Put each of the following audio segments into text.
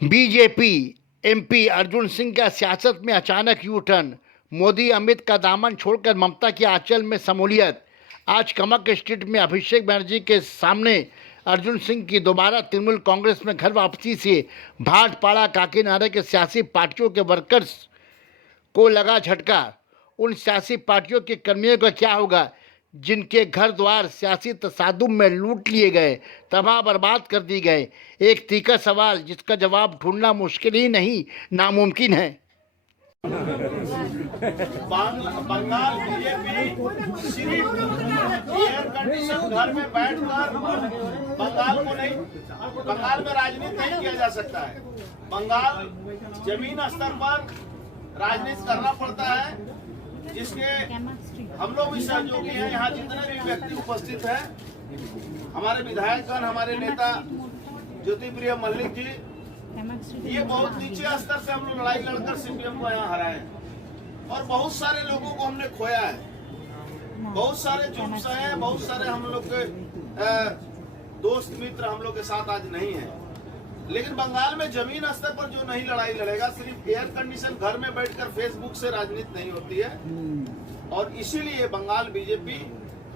BJP MP Arjun Singh का सियासत में अचानक यू टर्न। मोदी अमित का दामन छोड़कर ममता के आंचल में शमूलियत। आज कमक स्ट्रीट में अभिषेक बनर्जी के सामने अर्जुन सिंह की दोबारा तृणमूल कांग्रेस में घर वापसी से भाटपाड़ा काकीनाडा के सियासी पार्टियों के वर्कर्स को लगा झटका। उन सियासी पार्टियों के कर्मियों का क्या होगा जिनके घर द्वार सियासी तसादुम में लूट लिए गए, तबाह बर्बाद कर दी गए। एक तीखा सवाल जिसका जवाब ढूंढना मुश्किल ही नहीं, नामुमकिन है। बंगाल बीजेपी सिर्फ एयर कंडीशन घर में बैठकर बंगाल में राजनीति नहीं किया जा सकता है। बंगाल जमीन स्तर पर राजनीति करना पड़ता है, जिसके हम लोग भी सहयोगी हैं। यहाँ जितने भी व्यक्ति उपस्थित हैं, हमारे विधायकगण, हमारे नेता ज्योति प्रिय मल्लिक जी, ये बहुत नीचे स्तर से हम लोग लड़ाई लड़कर सीपीएम को यहाँ हराए और बहुत सारे लोगों को हमने खोया है। बहुत सारे जुर्म सहे हैं, बहुत सारे हम लोग के दोस्त मित्र हम लोग के साथ आज नहीं है। लेकिन बंगाल में जमीन स्तर पर जो नहीं लड़ाई लड़ेगा, सिर्फ एयर कंडीशन घर में बैठकर फेसबुक से राजनीति नहीं होती है। और इसीलिए बंगाल बीजेपी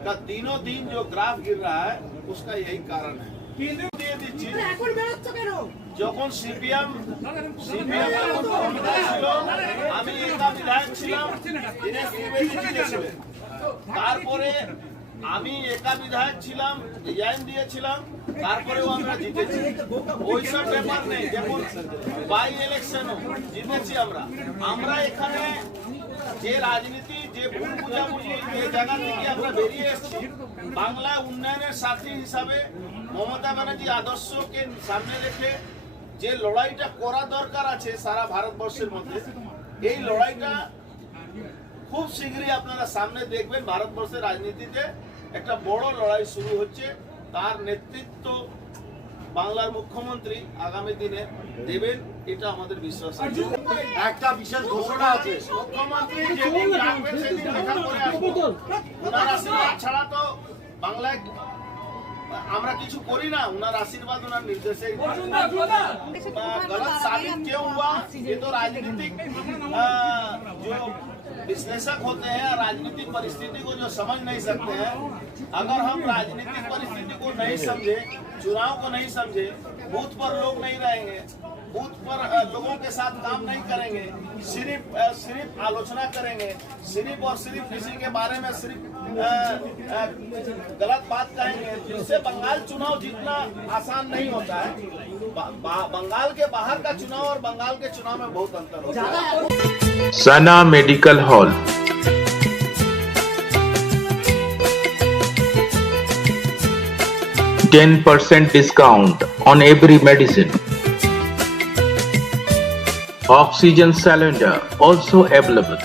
का दिनों दिन जो ग्राफ गिर रहा है, उसका यही कारण है। যখন সিপিএম আমি একা বিধায়ক ছিলাম, দীনেশ ত্রিবেদী জিতেছিলেন। তারপরে আমি একা বিধায়ক ছিলাম, রিজাইন দিয়েছিলাম, তারপরেও আমরা জিতেছি। ওইসব ব্যাপার নেই। দেখুন, বাই ইলেকশনও জিতেছি আমরা এখানে যে রাজনীতি, যে ভুল বুঝাবুঝি, যে জায়গা থেকে আমরা বেরিয়ে এসেছি, বাংলা উন্নয়নের সাথী হিসাবে মমতা ব্যানার্জি আদর্শকে সামনে রেখে যে লড়াইটা করা দরকার আছে সারা ভারতবর্ষের মধ্যে, এই লড়াইটা খুব শীঘ্রই আপনারা সামনে দেখবেন। ভারতবর্ষের রাজনীতিতে একটা বড় লড়াই শুরু হচ্ছে। তার নেতৃত্ব বাংলার মুখ্যমন্ত্রী আগামী দিনে দেবেন, এটা আমাদের বিশ্বাস আছে। একটা বিশেষ ঘোষণা আছে, মুখ্যমন্ত্রী যেদিন ডাকবেন সেদিন দেখা করে আসবো। ওনার আশীর্বাদ ছাড়া তো বাংলায় আমরা কিছু করি না। उनका आशीर्वाद, उनका निर्देश गलत साबित क्यों हुआ, ये तो राजनीतिक जो विश्लेषक होते हैं, राजनीतिक परिस्थिति को जो समझ नहीं सकते हैं। अगर हम राजनीतिक परिस्थिति को नहीं समझे, चुनाव को नहीं समझे, बूथ पर लोग नहीं रहेंगे, बूथ पर लोगों के साथ काम नहीं करेंगे, सिर्फ आलोचना करेंगे, सिर्फ और सिर्फ किसी के बारे में सिर्फ गलत बात कहेंगे, जिससे बंगाल चुनाव जीतना आसान नहीं होता है। बंगाल के बाहर का चुनाव और बंगाल के चुनाव में बहुत अंतर होता है। सना medical hall, 10% discount on every medicine. Oxygen cylinder also available.